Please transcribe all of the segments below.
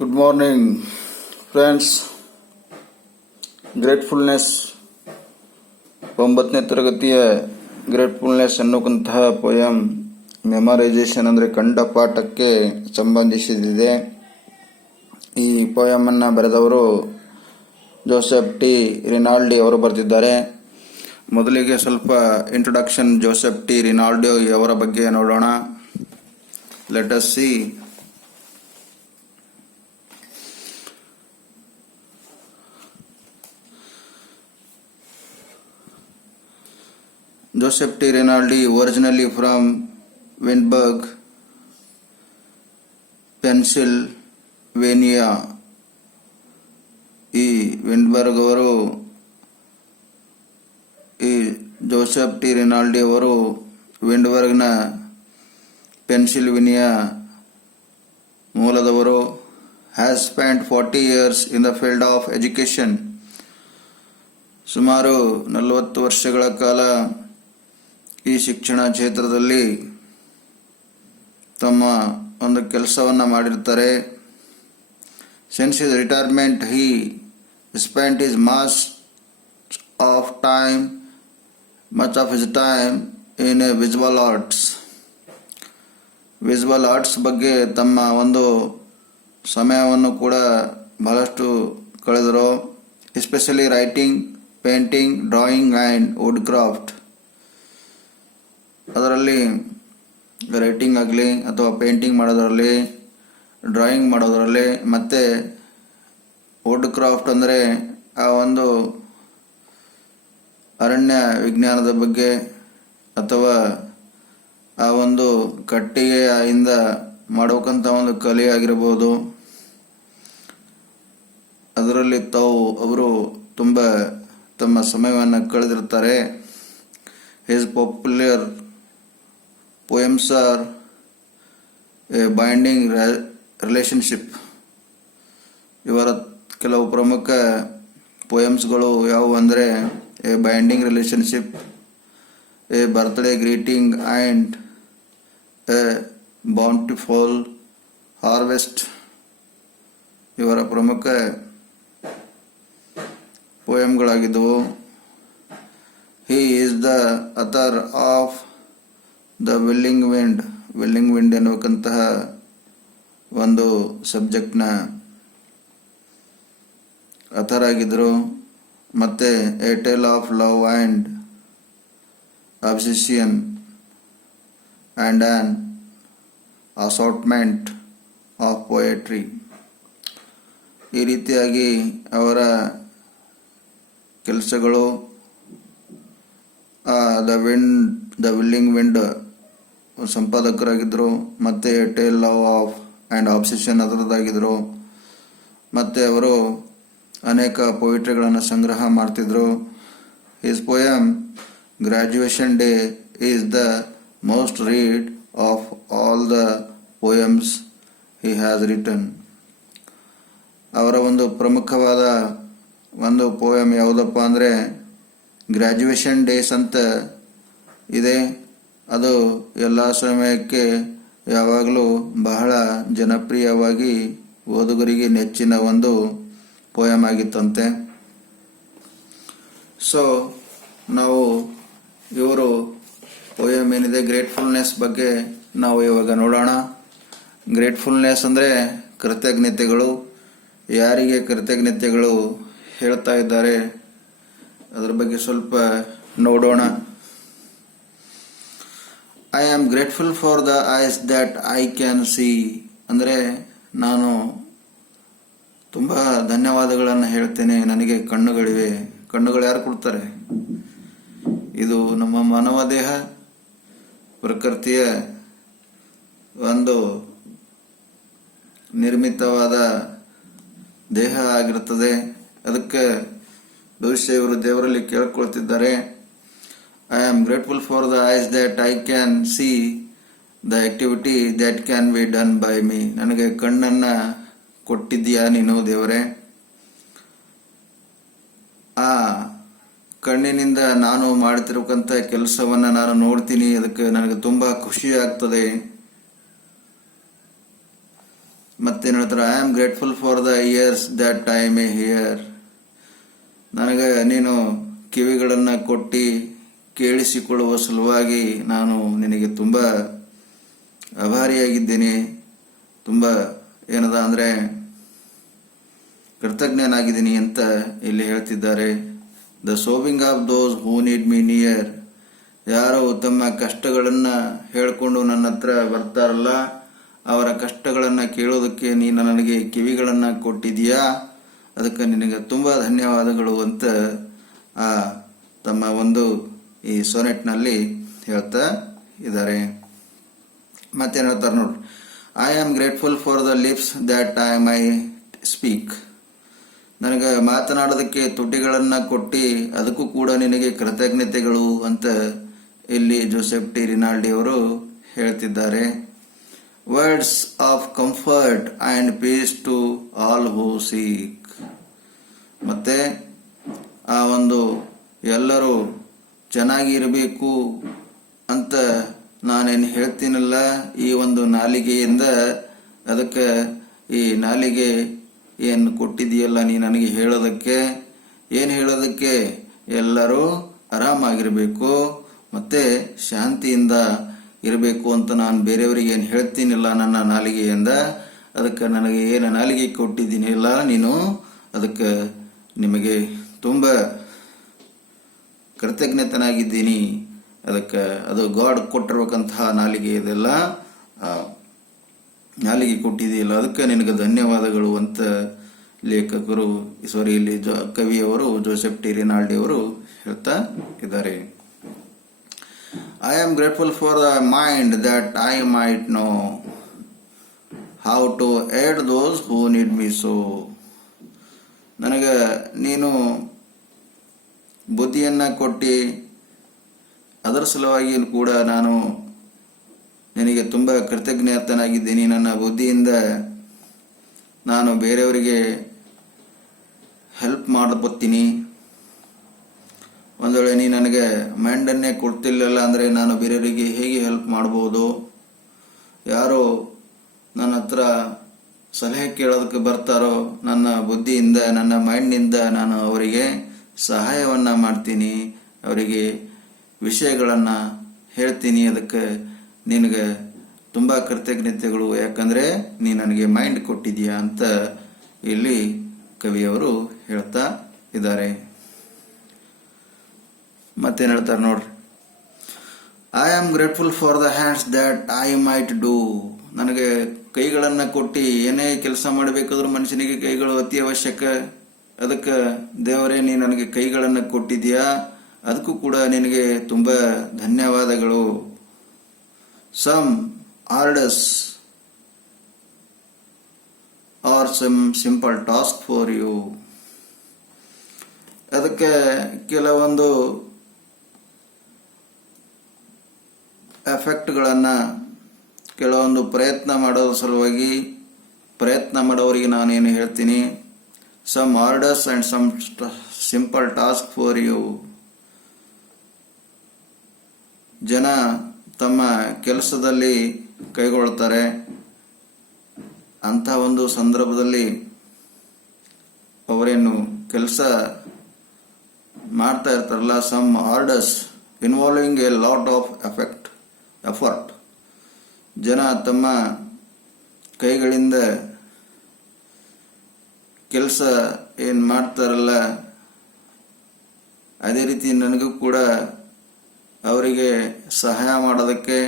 Good morning friends. Gratefulness 9ನೇ ತರಗತಿಯ gratefulness ಅನ್ನುವಂತಹ poem memorisation ಅಂದರೆ ಕಂಠಪಾಠಕ್ಕೆ ಸಂಬಂಧಿಸಿದೆ. ಈ ಪೋಯಮನ್ನು ಬರೆದವರು ಜೋಸೆಫ್ ಟಿ ರಿನಾಲ್ಡಿ ಅವರು ಬರೆದಿದ್ದಾರೆ. ಮೊದಲಿಗೆ ಸ್ವಲ್ಪ ಇಂಟ್ರೊಡಕ್ಷನ್ ಜೋಸೆಫ್ ಟಿ ರಿನಾಲ್ಡಿ ಅವರ ಬಗ್ಗೆ ನೋಡೋಣ. Let us see. Joseph T. Rinaldi, originally from Wittenberg, Pennsylvania. ಈ ವಿಂಡ್ಬರ್ಗ್ ಅವರು ಈ ಜೋಸೆಫ್ ಟಿ ರಿನಾಲ್ಡಿ ಅವರು ವಿಂಡ್ಬರ್ಗ್ನ ಪೆನ್ಸಿಲ್ವೇನಿಯಾ ಮೂಲದವರು. Has spent 40 years in the field of education. ಸುಮಾರು 40 ವರ್ಷಗಳ ಕಾಲ ಈ ಶಿಕ್ಷಣ ಕ್ಷೇತ್ರದಲ್ಲಿ ತಮ್ಮ ಒಂದು ಕೆಲಸವನ್ನು ಮಾಡಿರ್ತಾರೆ. Since his retirement he spent his much of his time in visual arts. Visual arts ಬಗ್ಗೆ ತಮ್ಮ ಒಂದು ಸಮಯವನ್ನು ಕೂಡ ಬಹಳಷ್ಟು ಕಳೆದರು. Especially writing, painting, drawing and wood craft. ಅದರಲ್ಲಿ ರೈಟಿಂಗ್ ಆಗಲಿ ಅಥವಾ ಪೇಂಟಿಂಗ್ ಮಾಡೋದರಲ್ಲಿ, ಡ್ರಾಯಿಂಗ್ ಮಾಡೋದರಲ್ಲಿ, ಮತ್ತು ವುಡ್ ಕ್ರಾಫ್ಟ್ ಅಂದರೆ ಆ ಒಂದು ಅರಣ್ಯ ವಿಜ್ಞಾನದ ಬಗ್ಗೆ ಅಥವಾ ಆ ಒಂದು ಕಟ್ಟಿಗೆಯಿಂದ ಮಾಡೋಕ್ಕಂಥ ಒಂದು ಕಲೆ ಆಗಿರ್ಬೋದು. ಅದರಲ್ಲಿ ಅವರು ತುಂಬ ತಮ್ಮ ಸಮಯವನ್ನು ಕಳೆದಿರ್ತಾರೆ. His popular poems are a binding relationship. ಇವರ ಕೆಲವು ಪ್ರಮುಖ ಪೋಯಮ್ಸ್ಗಳು ಯಾವುವು ಅಂದರೆ a binding relationship, a birthday greeting and a bountiful harvest ಇವರ ಪ್ರಮುಖ ಪೋಯಮ್ಗಳಾಗಿದ್ದವು. He is the author of the willing wind ಎನ್ನುವಂತಹ ಒಂದು ಸಬ್ಜೆಕ್ಟ್ನ ಅಥರ್ ಆಗಿದ್ದರು. ಮತ್ತು a tale of love and obsession and an assortment of poetry. ಈ ರೀತಿಯಾಗಿ ಅವರ ಕೆಲಸಗಳು ದ ವಿಲ್ಲಿಂಗ್ ವಿಂಡ್ ಸಂಪಾದಕರಾಗಿದ್ದರು, ಮತ್ತು tale love of and obsession ಅದರದ್ದಾಗಿದ್ದರು. ಮತ್ತು ಅವರು ಅನೇಕ ಪೊಯಿಟ್ರಿಗಳನ್ನು ಸಂಗ್ರಹ ಮಾಡ್ತಿದ್ರು. His poem graduation day is the most read of all the poems he has written. ಅವರ ಒಂದು ಪ್ರಮುಖವಾದ ಒಂದು ಪೋಯಮ್ ಯಾವುದಪ್ಪ ಅಂದರೆ ಗ್ರ್ಯಾಜುಯೇಷನ್ ಡೇಸ್ ಅಂತ ಇದೆ. ಅದು ಎಲ್ಲ ಸಮಯಕ್ಕೆ ಯಾವಾಗಲೂ ಬಹಳ ಜನಪ್ರಿಯವಾಗಿ ಓದುಗರಿಗೆ ನೆಚ್ಚಿನ ಒಂದು ಪೋಯಮ್ ಆಗಿತ್ತಂತೆ. ಸೊ ನಾವು ಇವರು ಪೋಯಮ್ ಏನಿದೆ ಗ್ರೇಟ್ಫುಲ್ನೆಸ್ ಬಗ್ಗೆ ನಾವು ಇವಾಗ ನೋಡೋಣ. ಗ್ರೇಟ್ಫುಲ್ನೆಸ್ ಅಂದರೆ ಕೃತಜ್ಞತೆಗಳು. ಯಾರಿಗೆ ಕೃತಜ್ಞತೆಗಳು ಹೇಳ್ತಾ ಇದ್ದಾರೆ ಅದರ ಬಗ್ಗೆ ಸ್ವಲ್ಪ ನೋಡೋಣ. I am grateful for the ice that I can see. ಅಂದರೆ ನಾನು ತುಂಬ ಧನ್ಯವಾದಗಳನ್ನು ಹೇಳ್ತೇನೆ, ನನಗೆ ಕಣ್ಣುಗಳಿವೆ. ಕಣ್ಣುಗಳು ಯಾರು ಕೊಡ್ತಾರೆ? ಇದು ನಮ್ಮ ಮಾನವ ದೇಹ, ಪ್ರಕೃತಿಯ ಒಂದು ನಿರ್ಮಿತವಾದ ದೇಹ ಆಗಿರುತ್ತದೆ. ಅದಕ್ಕೆ ಬಹುಶಃ ಇವರು ದೇವರಲ್ಲಿ ಕೇಳ್ಕೊಳ್ತಿದ್ದಾರೆ, I am grateful for the eyes that I can see the activity that can be done by me. ನನಗೆ ಕಣ್ಣನ್ನು ಕೊಟ್ಟಿದ್ದೀಯಾ ನೀನು ದೇವರೇ. ಆ ಕಣ್ಣಿನಿಂದ ನಾನು ಮಾಡ್ತಿರತಕ್ಕಂಥ ಕೆಲಸವನ್ನು ನಾನು ನೋಡ್ತೀನಿ, ಅದಕ್ಕೆ ನನಗೆ ತುಂಬ ಖುಷಿ ಆಗ್ತದೆ. ಮತ್ತೇನು ಹೇಳ್ತಾರೆ, I am grateful for the years that I may here. ನನಗೆ ನೀನು ಕಿವಿಗಳನ್ನು ಕೊಟ್ಟು ಕೇಳಿಸಿಕೊಳ್ಳುವ ಸಲುವಾಗಿ ನಾನು ನಿನಗೆ ತುಂಬ ಆಭಾರಿಯಾಗಿದ್ದೇನೆ. ತುಂಬ ಏನದ ಅಂದರೆ ಕೃತಜ್ಞನಾಗಿದ್ದೀನಿ ಅಂತ ಇಲ್ಲಿ ಹೇಳ್ತಿದ್ದಾರೆ. The sobbing of those who need me near. ಯಾರು ತಮ್ಮ ಕಷ್ಟಗಳನ್ನು ಹೇಳಿಕೊಂಡು ನನ್ನ ಹತ್ರ ಬರ್ತಾರಲ್ಲ, ಅವರ ಕಷ್ಟಗಳನ್ನು ಕೇಳೋದಕ್ಕೆ ನೀನು ನನಗೆ ಕಿವಿಗಳನ್ನು ಕೊಟ್ಟಿದೀಯಾ, ಅದಕ್ಕೆ ನಿನಗೆ ತುಂಬ ಧನ್ಯವಾದಗಳು ಅಂತ ತಮ್ಮ ಒಂದು ಈ ಸೊನೆಟ್ನಲ್ಲಿ ಹೇಳ್ತಾ ಇದ್ದಾರೆ. ಮತ್ತೇನು ಹೇಳ್ತಾರೆ ನೋಡಿ, I am grateful for the lips that I my speak. ನನಗೆ ಮಾತನಾಡೋದಕ್ಕೆ ತುಟಿಗಳನ್ನು ಕೊಟ್ಟು ಅದಕ್ಕೂ ಕೂಡ ನಿನಗೆ ಕೃತಜ್ಞತೆಗಳು ಅಂತ ಇಲ್ಲಿ ಜೋಸೆಫ್ ಟಿ ರಿನಾಲ್ಡಿ ಅವರು ಹೇಳ್ತಿದ್ದಾರೆ. Words of comfort and peace to all who seek. ಮತ್ತೆ ಆ ಒಂದು ಎಲ್ಲರೂ ಚೆನ್ನಾಗಿರಬೇಕು ಅಂತ ನಾನೇನು ಹೇಳ್ತೀನಲ್ಲ ಈ ಒಂದು ನಾಲಿಗೆಯಿಂದ, ಅದಕ್ಕೆ ಈ ನಾಲಿಗೆ ಏನು ಕೊಟ್ಟಿದೆಯಲ್ಲ ನೀ ನನಗೆ ಹೇಳೋದಕ್ಕೆ, ಏನು ಹೇಳೋದಕ್ಕೆ, ಎಲ್ಲರೂ ಆರಾಮಾಗಿರಬೇಕು ಮತ್ತು ಶಾಂತಿಯಿಂದ ಇರಬೇಕು ಅಂತ ನಾನು ಬೇರೆಯವರಿಗೆ ಏನು ಹೇಳ್ತೀನಿಲ್ಲ ನನ್ನ ನಾಲಿಗೆಯಿಂದ, ಅದಕ್ಕೆ ನನಗೆ ಏನು ನಾಲಿಗೆ ಕೊಟ್ಟಿದ್ದೀನಿ ಇಲ್ಲ ನೀನು, ಅದಕ್ಕೆ ನಿಮಗೆ ತುಂಬ ಕೃತಜ್ಞತನಾಗಿದ್ದೀನಿ. ಅದಕ್ಕೆ ಅದು ಗಾಡ್ ಕೊಟ್ಟಿರ್ಬೇಕಂತಹ ನಾಲಿಗೆ ಇದೆಲ್ಲ, ನಾಲಿಗೆ ಕೊಟ್ಟಿದೆಯಲ್ಲ ಅದಕ್ಕೆ ನಿನಗೆ ಧನ್ಯವಾದಗಳು ಅಂತ ಲೇಖಕರು ಇಲ್ಲಿ ಕವಿಯವರು ಜೋಸೆಫ್ ಟಿ ರಿನಾಲ್ಡಿ ಅವರು ಹೇಳ್ತಾ ಇದ್ದಾರೆ. I am grateful for the mind that I might know how to aid those who need me so. ನನಗೆ ನೀನು ಬುದ್ಧಿಯನ್ನು ಕೊಟ್ಟು ಅದರ ಸಲುವಾಗಿ ಕೂಡ ನಾನು ನಿನಗೆ ತುಂಬ ಕೃತಜ್ಞತನಾಗಿದ್ದೀನಿ. ನನ್ನ ಬುದ್ಧಿಯಿಂದ ನಾನು ಬೇರೆಯವರಿಗೆ ಹೆಲ್ಪ್ ಮಾಡಬತ್ತೀನಿ. ಒಂದು ವೇಳೆ ನೀ ನನಗೆ ಮೈಂಡನ್ನೇ ಕೊಡ್ತಿಲ್ಲಲ್ಲ ಅಂದರೆ ನಾನು ಬೇರೆಯವರಿಗೆ ಹೇಗೆ ಹೆಲ್ಪ್ ಮಾಡ್ಬೋದು? ಯಾರೋ ನನ್ನ ಹತ್ರ ಸಲಹೆ ಕೇಳೋದಕ್ಕೆ ಬರ್ತಾರೋ ನನ್ನ ಬುದ್ಧಿಯಿಂದ, ನನ್ನ ಮೈಂಡ್ನಿಂದ ನಾನು ಅವರಿಗೆ ಸಹಾಯವನ್ನು ಮಾಡ್ತೀನಿ, ಅವರಿಗೆ ವಿಷಯಗಳನ್ನು ಹೇಳ್ತೀನಿ. ಅದಕ್ಕೆ ನಿನಗೆ ತುಂಬ ಕೃತಜ್ಞತೆಗಳು, ಯಾಕಂದರೆ ನೀ ನನಗೆ ಮೈಂಡ್ ಕೊಟ್ಟಿದೀಯಾ ಅಂತ ಇಲ್ಲಿ ಕವಿಯವರು ಹೇಳ್ತಾ ಇದ್ದಾರೆ. ಮತ್ತೇನು ಹೇಳ್ತಾರೆ ನೋಡ್ರಿ, I am grateful for the hands that I might do. ನನಗೆ ಕೈಗಳನ್ನು ಕೊಟ್ಟು ಏನೇ ಕೆಲಸ ಮಾಡಬೇಕಾದ್ರೂ ಮನುಷ್ಯನಿಗೆ ಕೈಗಳು ಅತಿ ಅವಶ್ಯಕ. ಅದಕ್ಕೆ ದೇವರೇ ನೀ ನನಗೆ ಕೈಗಳನ್ನು ಕೊಟ್ಟಿದೀಯಾ, ಅದಕ್ಕೂ ಕೂಡ ನಿನಗೆ ತುಂಬ ಧನ್ಯವಾದಗಳು. Some orders are some simple task for you. ಅದಕ್ಕೆ ಕೆಲವೊಂದು ಎಫೆಕ್ಟ್ಗಳನ್ನು, ಕೆಲವೊಂದು ಪ್ರಯತ್ನ ಮಾಡೋದ್ರ ಸಲುವಾಗಿ ಪ್ರಯತ್ನ ಮಾಡೋರಿಗೆ ನಾನೇನು ಹೇಳ್ತೀನಿ, some orders and some simple task for you. ಜನ ತಮ್ಮ ಕೆಲಸದಲ್ಲಿ ಕೈಗೊಳ್ತಾರೆ, ಅಂಥ ಒಂದು ಸಂದರ್ಭದಲ್ಲಿ ಅವರೇನು ಕೆಲಸ ಮಾಡ್ತಾ ಇರ್ತಾರಲ್ಲ, some orders involving a lot of effort. ಜನ ತಮ್ಮ ಕೈಗಳಿಂದ ಕೆಲಸ ಏನು ಮಾಡ್ತಾರಲ್ಲ, ಅದೇ ರೀತಿ ನನಗೂ ಕೂಡ ಅವರಿಗೆ ಸಹಾಯ ಮಾಡೋದಕ್ಕೆ,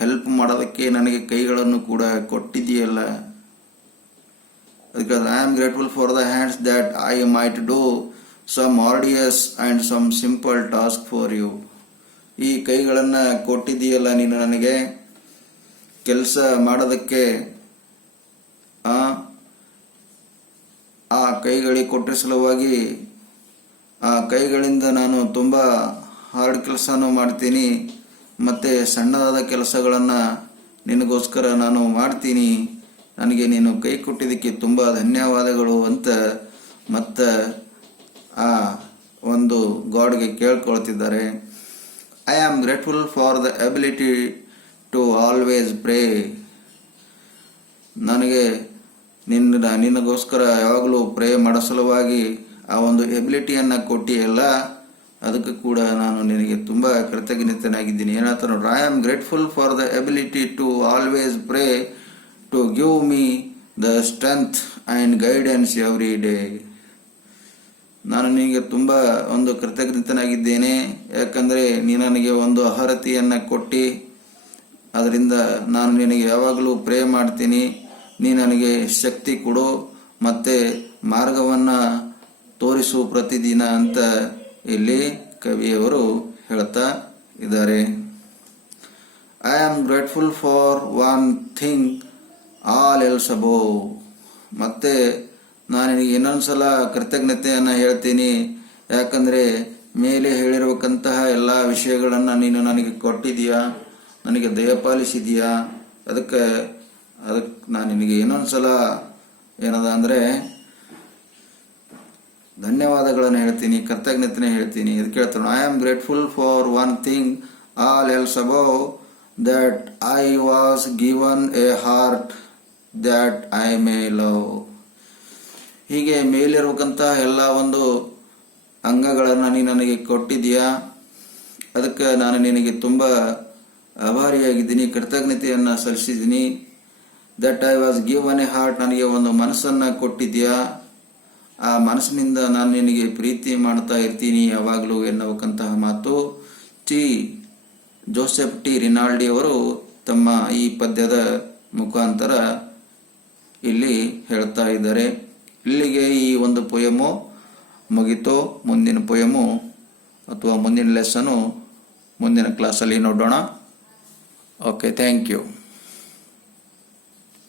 ಹೆಲ್ಪ್ ಮಾಡೋದಕ್ಕೆ ನನಗೆ ಕೈಗಳನ್ನು ಕೂಡ ಕೊಟ್ಟಿದೆಯಲ್ಲ. ಅದಕ್ಕೆ I am grateful for the hands that I might do some arduous and some simple task for you. ಈ ಕೈಗಳನ್ನು ಕೊಟ್ಟಿದೆಯಲ್ಲ ನೀನು ನನಗೆ ಕೆಲಸ ಮಾಡೋದಕ್ಕೆ, ಆ ಕೈಗಳಿಗೆ ಕೊಟ್ಟ ಸಲುವಾಗಿ ಆ ಕೈಗಳಿಂದ ನಾನು ತುಂಬ ಹಾರ್ಡ್ ಕೆಲಸನೂ ಮಾಡ್ತೀನಿ ಮತ್ತು ಸಣ್ಣದಾದ ಕೆಲಸಗಳನ್ನು ನಿನಗೋಸ್ಕರ ನಾನು ಮಾಡ್ತೀನಿ. ನನಗೆ ನೀನು ಕೈ ಕೊಟ್ಟಿದ್ದಕ್ಕೆ ತುಂಬ ಧನ್ಯವಾದಗಳು ಅಂತ ಮತ್ತು ಆ ಒಂದು ಗಾಡ್ಗೆ ಕೇಳ್ಕೊಳ್ತಿದ್ದಾರೆ. I am grateful for the ability to always pray. ನನಗೆ ನಿನಗೋಸ್ಕರ ಯಾವಾಗಲೂ ಪ್ರೇ ಮಾಡೋ ಸಲುವಾಗಿ ಆ ಒಂದು ಎಬಿಲಿಟಿಯನ್ನು ಕೊಟ್ಟಿಯಲ್ಲ, ಅದಕ್ಕೆ ಕೂಡ ನಾನು ನಿನಗೆ ತುಂಬ ಕೃತಜ್ಞನಾಗಿದ್ದೀನಿ. ಏನಂತ ನೋಡ್ರಿ, I am grateful for the ability to always pray to give me the strength and guidance every day. ನಾನು ನಿನಗೆ ತುಂಬ ಒಂದು ಕೃತಜ್ಞನಾಗಿದ್ದೇನೆ, ಯಾಕಂದರೆ ನೀನು ನನಗೆ ಒಂದು ಅರ್ಹತೆಯನ್ನು ಕೊಟ್ಟು ಅದರಿಂದ ನಾನು ನಿನಗೆ ಯಾವಾಗಲೂ ಪ್ರೇ ಮಾಡ್ತೀನಿ. ನೀ ನನಗೆ ಶಕ್ತಿ ಕೊಡು ಮತ್ತು ಮಾರ್ಗವನ್ನು ತೋರಿಸು ಪ್ರತಿದಿನ ಅಂತ ಇಲ್ಲಿ ಕವಿಯವರು ಹೇಳ್ತಾ ಇದ್ದಾರೆ. I am grateful for one thing all else above. ಮತ್ತೆ ನಾನು ನಿನಗೆ ಇನ್ನೊಂದ್ಸಲ ಕೃತಜ್ಞತೆಯನ್ನು ಹೇಳ್ತೀನಿ, ಯಾಕಂದರೆ ಮೇಲೆ ಹೇಳಿರಬೇಕಂತಹ ಎಲ್ಲ ವಿಷಯಗಳನ್ನು ನೀನು ನನಗೆ ಕೊಟ್ಟಿದೀಯಾ, ನನಗೆ ದಯಪಾಲಿಸಿದೀಯಾ. ಅದಕ್ಕೆ ನಾನು ನಿನಗೆ ಇನ್ನೊಂದ್ಸಲ ಏನದ ಅಂದರೆ ಧನ್ಯವಾದಗಳನ್ನು ಹೇಳ್ತೀನಿ, ಕೃತಜ್ಞತೆ ಹೇಳ್ತೀನಿ. ಇದಕ್ಕೆ ಹೇಳ್ತಾನೆ, I am grateful for one thing all else above that I was given a heart that I may love. ಹೀಗೆ ಮೇಲಿರ್ಬೇಕಂತ ಎಲ್ಲ ಒಂದು ಅಂಗಗಳನ್ನು ನೀನು ನನಗೆ ಕೊಟ್ಟಿದೀಯಾ, ಅದಕ್ಕೆ ನಾನು ನಿನಗೆ ತುಂಬ ಆಭಾರಿಯಾಗಿದ್ದೀನಿ, ಕೃತಜ್ಞತೆಯನ್ನು ಸಲ್ಲಿಸಿದ್ದೀನಿ. That I was given a heart, ನನಗೆ ಒಂದು ಮನಸ್ಸನ್ನು ಕೊಟ್ಟಿದ್ಯಾ, ಆ ಮನಸ್ಸಿನಿಂದ ನಾನು ನಿನಗೆ ಪ್ರೀತಿ ಮಾಡ್ತಾ ಇರ್ತೀನಿ ಯಾವಾಗಲೂ ಎನ್ನುವಂತಹ ಮಾತು ಜೋಸೆಫ್ ಟಿ ರಿನಾಲ್ಡಿ ಅವರು ತಮ್ಮ ಈ ಪದ್ಯದ ಮುಖಾಂತರ ಇಲ್ಲಿ ಹೇಳ್ತಾ ಇದ್ದಾರೆ. ಇಲ್ಲಿಗೆ ಈ ಒಂದು ಪೊಯಮು ಮುಗಿತು. ಮುಂದಿನ ಪೊಯಮು ಅಥವಾ ಮುಂದಿನ ಲೆಸನು ಮುಂದಿನ ಕ್ಲಾಸಲ್ಲಿ ನೋಡೋಣ. Okay, thank you.